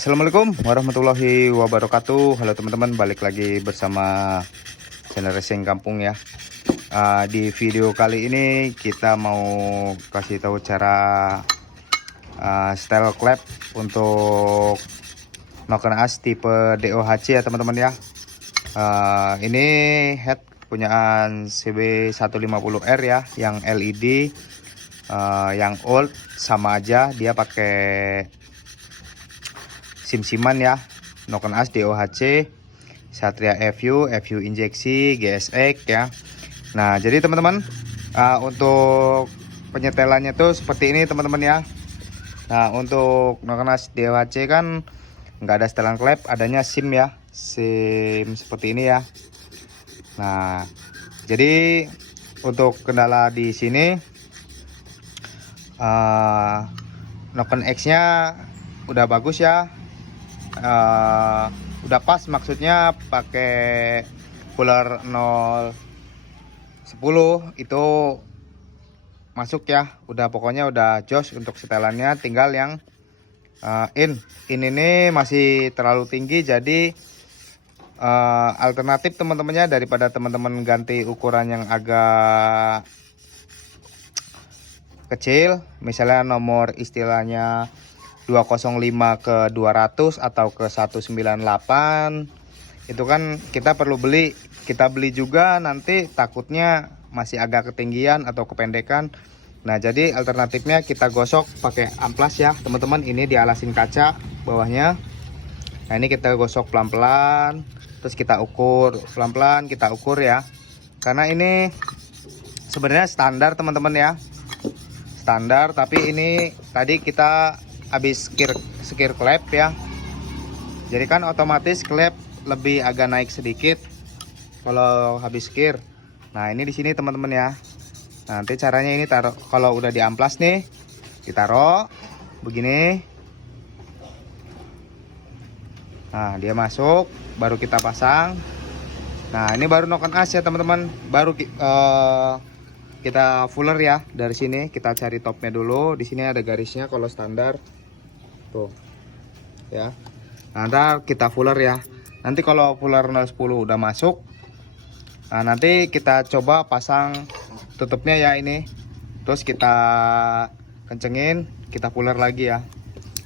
Assalamualaikum warahmatullahi wabarakatuh. Halo teman-teman, balik lagi bersama channel Racing Kampung ya. Di video kali ini kita mau kasih tahu cara style clap untuk Noken As tipe DOHC ya teman-teman ya. Ini head punyaan CB150R ya, yang LED, yang old sama aja, dia pakai sim-siman ya, Noken As DOHC, Satria FU injeksi, GSX ya. Nah jadi teman-teman, untuk penyetelannya tuh seperti ini teman-teman ya. Nah untuk Noken As DOHC kan nggak ada setelan klep, adanya sim ya, sim seperti ini ya. Nah jadi untuk kendala di sini, Noken X nya udah bagus ya. Udah pas, maksudnya pakai cooler 010 itu masuk ya, udah pokoknya udah jos untuk setelannya. Tinggal yang in ini masih terlalu tinggi, jadi alternatif teman-temannya, daripada teman-teman ganti ukuran yang agak kecil, misalnya nomor istilahnya 205 ke 200 atau ke 198, itu kan kita perlu beli. Kita beli juga nanti takutnya masih agak ketinggian atau kependekan. Nah jadi alternatifnya kita gosok pakai amplas ya teman-teman. Ini dialasin kaca bawahnya. Nah ini kita gosok pelan-pelan, terus kita ukur pelan-pelan, kita ukur ya, karena ini sebenarnya standar teman-teman ya, standar. Tapi ini tadi kita habis skir klep ya, jadi kan otomatis klep lebih agak naik sedikit kalau habis skir. Nah ini di sini teman-teman ya. Nanti caranya ini taruh, kalau udah diamplas nih ditaruh begini. Nah dia masuk, baru kita pasang. Nah ini baru Noken As ya teman-teman, baru kita fuller ya. Dari sini kita cari topnya dulu. Di sini ada garisnya kalau standar tuh ya. Nah, ntar kita fuller ya. Nanti kalau fuller 010 udah masuk, nah nanti kita coba pasang tutupnya ya ini. Terus kita kencengin, kita fuller lagi ya.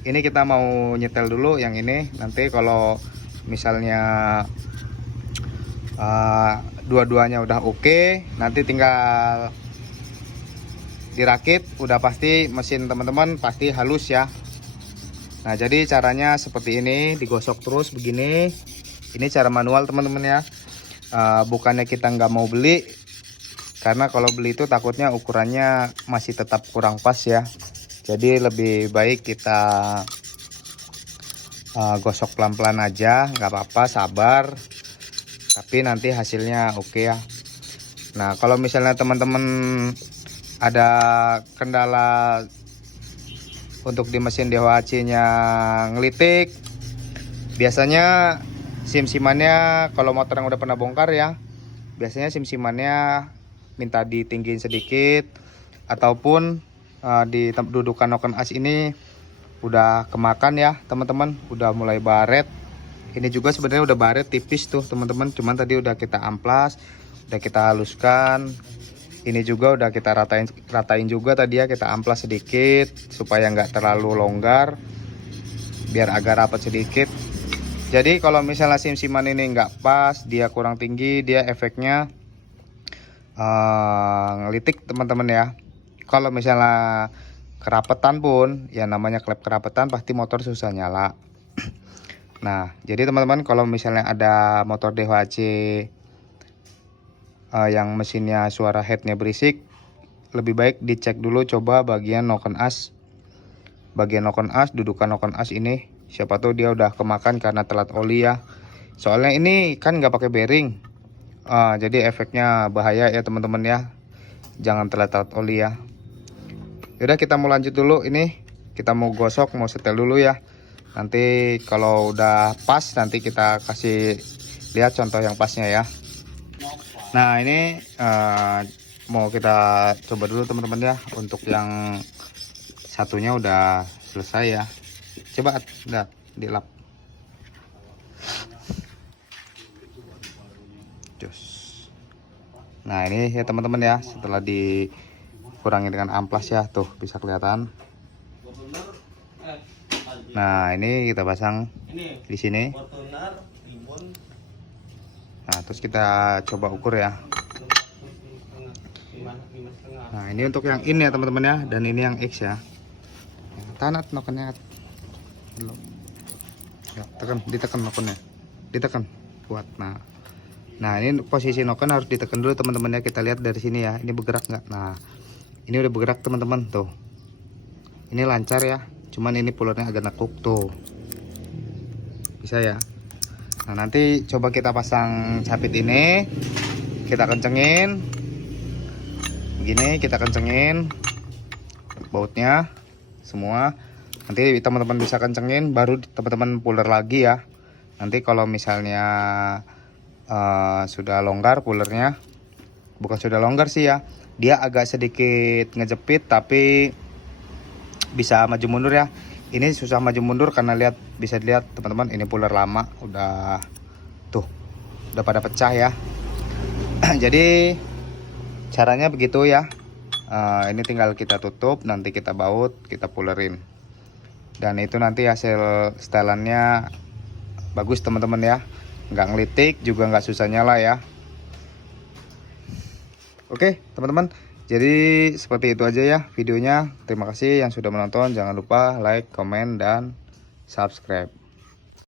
Ini kita mau nyetel dulu yang ini. Nanti kalau misalnya dua-duanya udah oke, nanti tinggal dirakit, udah pasti mesin teman-teman pasti halus ya. Nah jadi caranya seperti ini, digosok terus begini. Ini cara manual teman-teman ya. Bukannya kita nggak mau beli, karena kalau beli itu takutnya ukurannya masih tetap kurang pas ya. Jadi lebih baik kita gosok pelan-pelan aja, nggak apa-apa, sabar. Tapi nanti hasilnya oke ya. Nah kalau misalnya teman-teman ada kendala untuk di mesin DOHC nya ngelitik, biasanya sim-simannya, kalau motor yang udah pernah bongkar ya, biasanya sim-simannya minta ditinggiin sedikit, ataupun di dudukan Noken As ini udah kemakan ya teman-teman, udah mulai baret. Ini juga sebenarnya udah baret tipis tuh teman-teman, cuman tadi udah kita amplas, udah kita haluskan. Ini juga udah kita ratain juga tadi ya, kita amplas sedikit supaya nggak terlalu longgar, biar agak rapat sedikit. Jadi kalau misalnya sim-siman ini nggak pas, dia kurang tinggi, dia efeknya ngelitik teman-teman ya. Kalau misalnya kerapetan pun, ya namanya klep kerapetan pasti motor susah nyala. Nah jadi teman-teman, kalau misalnya ada motor DOHC yang mesinnya suara headnya berisik, lebih baik dicek dulu coba bagian Noken As, dudukan Noken As ini. Siapa tahu dia udah kemakan karena telat oli ya. Soalnya ini kan nggak pakai bearing, jadi efeknya bahaya ya teman-teman ya. Jangan telat oli ya. Yaudah kita mau lanjut dulu, ini kita mau gosok, mau setel dulu ya. Nanti kalau udah pas, nanti kita kasih lihat contoh yang pasnya ya. Nah ini mau kita coba dulu teman-teman ya. Untuk yang satunya udah selesai ya. Coba, udah. dilap. Jos. Nah ini ya teman-teman ya, setelah dikurangi dengan amplas ya, tuh bisa kelihatan. Nah ini kita pasang di sini. Nah terus kita coba ukur ya. Nah ini untuk yang in ya teman-teman ya, dan ini yang X ya. Tanat nokennya. Ya, ditekan nokennya. Ditekan kuat. Nah ini posisi noken harus ditekan dulu teman-teman ya. Kita lihat dari sini ya, ini bergerak nggak? Nah ini udah bergerak teman-teman tuh. Ini lancar ya, cuman ini pulernya agak nekuk tuh. Bisa ya. Nah nanti coba kita pasang capit ini, kita kencengin begini, kita kencengin bautnya semua. Nanti teman-teman bisa kencengin, baru teman-teman puler lagi ya. Nanti kalau misalnya sudah longgar pulernya, bukan sudah longgar sih ya, dia agak sedikit ngejepit tapi bisa maju mundur ya. Ini susah maju mundur karena bisa dilihat teman-teman, ini puler lama udah pada pecah ya. Jadi caranya begitu ya. Ini tinggal kita tutup, nanti kita baut, kita pulerin, dan itu nanti hasil setelannya bagus teman-teman ya, nggak ngelitik juga, nggak susah nyala ya. Oke teman-teman, jadi seperti itu aja ya videonya. Terima kasih yang sudah menonton, jangan lupa like, komen, dan subscribe.